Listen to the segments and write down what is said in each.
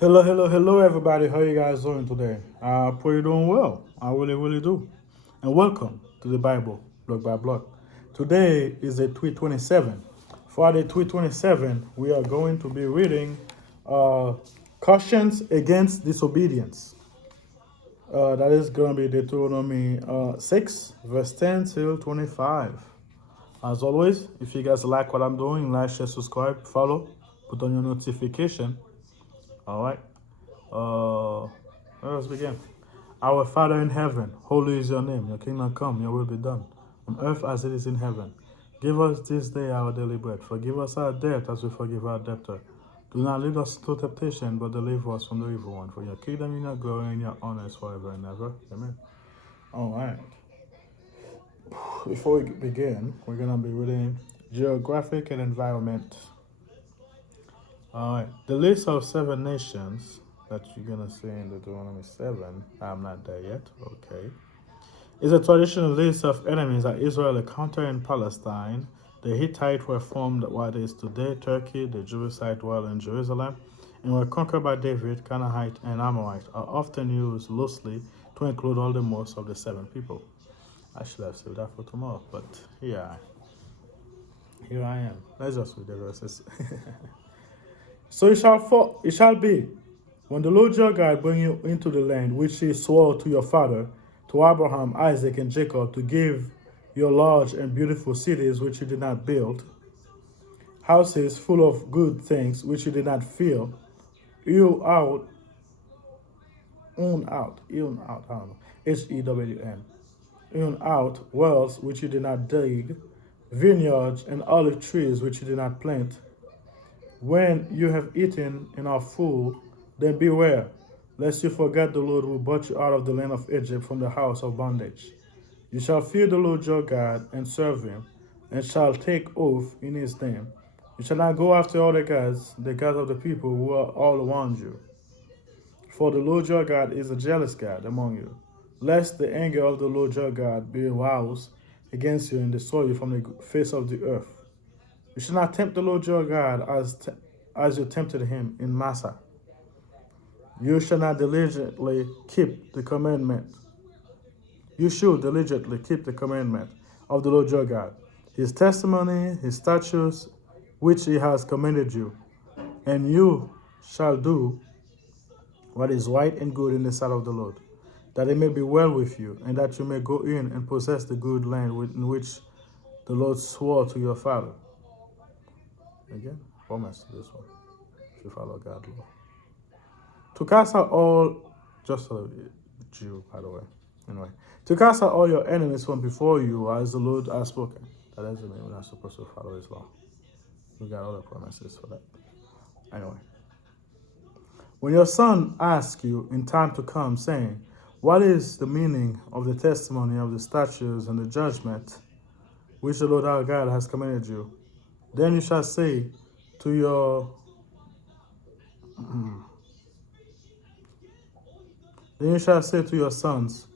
Hello, hello, hello, everybody. How you guys doing today? I pray you're doing well. I really, really do. And welcome to the Bible, block by block. Today is the tweet 27. For the tweet 27, we are going to be reading uh, cautions against disobedience. That is going to be Deuteronomy 6, verse 10 till 25. As always, if you guys like what I'm doing, like, share, subscribe, follow, put on your notification. All right. Uh, Let us begin. Our Father in heaven, holy is your name. Your kingdom come, your will be done, on earth as it is in heaven. Give us this day our daily bread. Forgive us our debt as we forgive our debtor. Do not lead us into temptation, but deliver us from the evil one. For your kingdom, your glory, and your honor is forever and ever. Amen. All right. Before we begin, we're going to be reading geographic and environment. All right. The list of 7 nations that you're going to see in Deuteronomy 7, I'm not there yet. Okay. Is a traditional list of enemies that Israel encountered in Palestine. The Hittites were formed what is today Turkey. The Jebusites dwell in Jerusalem and were conquered by David. Canaanite and Amorite are often used loosely to include all the most of the 7 people. I should have saved that for tomorrow, but here I am. Let's just read the verses. So it shall be, when the Lord your God bring you into the land which he swore to your father, to Abraham, Isaac, and Jacob, to give your large and beautiful cities which you did not build, houses full of good things which you did not fill, you out, I don't know, Hewn, hewn out wells which you did not dig, vineyards and olive trees which you did not plant. When you have eaten and are full, then beware, lest you forget the Lord who brought you out of the land of Egypt from the house of bondage. You shall fear the Lord your God and serve him, and shall take oath in his name. You shall not go after other gods, the gods of the people who are all around you. For the Lord your God is a jealous God among you, lest the anger of the Lord your God be aroused against you and destroy you from the face of the earth. You shall not tempt the Lord your God as you tempted him in Massa. You shall not diligently keep the commandment. You should diligently keep the commandment of the Lord your God, his testimony, his statutes, which he has commanded you. And you shall do what is right and good in the sight of the Lord, that it may be well with you, and that you may go in and possess the good land in which the Lord swore to your father. Again, promise this one, if you follow God's law. To cast out all, just a Jew, by the way. Anyway, to cast out all your enemies from before you, as the Lord has spoken. That doesn't mean we're not supposed to follow His law. We got other promises for that. Anyway, when your son asks you in time to come, saying, "What is the meaning of the testimony of the statutes and the judgment which the Lord our God has commanded you?" Then you shall say to your then you shall say to your sons,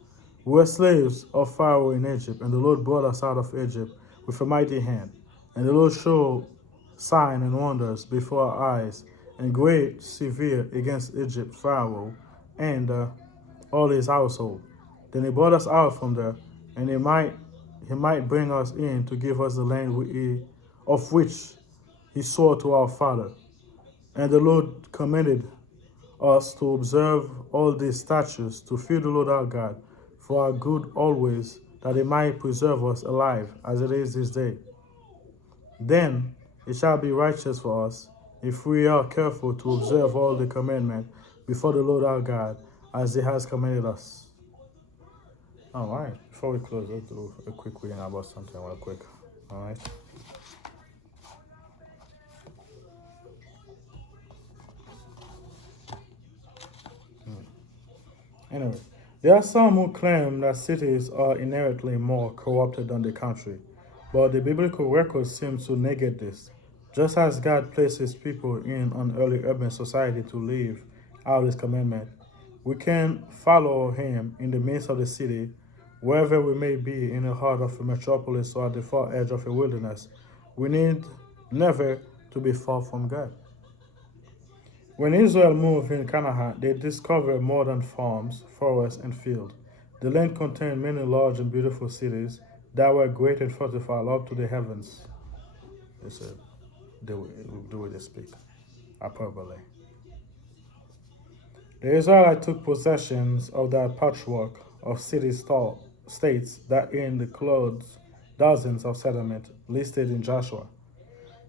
"We were slaves of Pharaoh in Egypt, and the Lord brought us out of Egypt with a mighty hand. And the Lord showed signs and wonders before our eyes, and great severe against Egypt, Pharaoh, and all his household. Then he brought us out from there, and he might bring us in to give us the land of which he swore to our father. And the Lord commanded us to observe all these statutes, to fear the Lord our God, for our good always, that he might preserve us alive as it is this day. Then it shall be righteous for us if we are careful to observe all the commandment before the Lord our God, as he has commanded us. All right, before we close, let's do a quick reading about something real quick. All right. Anyway, there are some who claim that cities are inherently more corrupted than the country, but the biblical record seems to negate this. Just as God placed his people in an early urban society to live out his commandment, we can follow him in the midst of the city, wherever we may be in the heart of a metropolis or at the far edge of a wilderness. We need never to be far from God. When Israel moved in Canaan, they discovered modern farms, forests, and fields. The land contained many large and beautiful cities that were great and fortified up to the heavens. They said, the way they speak, hyperbole. The Israelites took possession of that patchwork of states that includes dozens of settlements listed in Joshua.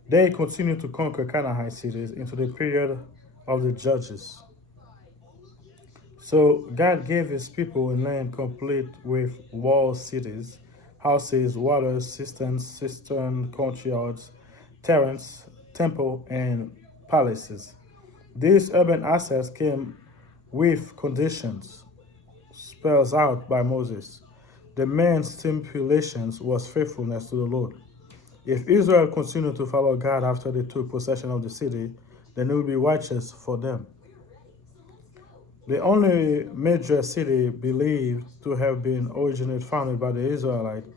They continued to conquer Canaanite cities into the period of the Judges. So God gave his people a land complete with walled cities, houses, water cistern, courtyards, terrace, temple, and palaces. These urban assets came with conditions spells out by Moses. The main stipulations was faithfulness to the Lord. If Israel continued to follow God after they took possession of the city, then it would be righteous for them. The only major city believed to have been originally founded by the Israelites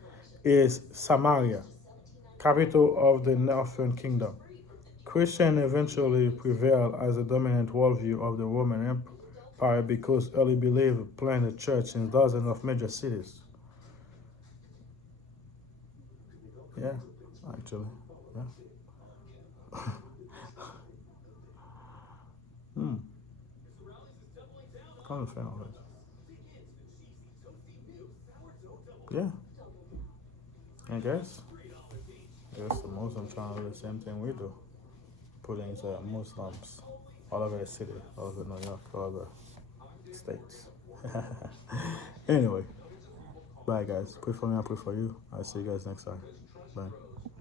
is Samaria, capital of the northern kingdom. Christian eventually prevailed as the dominant worldview of the Roman Empire because early believers planted church in dozens of major cities. Yeah, actually. Yeah. Hmm. Kind of fan of it. Yeah. I guess the Muslims trying to do the same thing we do. Putting Muslims all over the city, all over New York, all over states. Anyway, bye guys. Pray for me, I pray for you. I'll see you guys next time. Bye.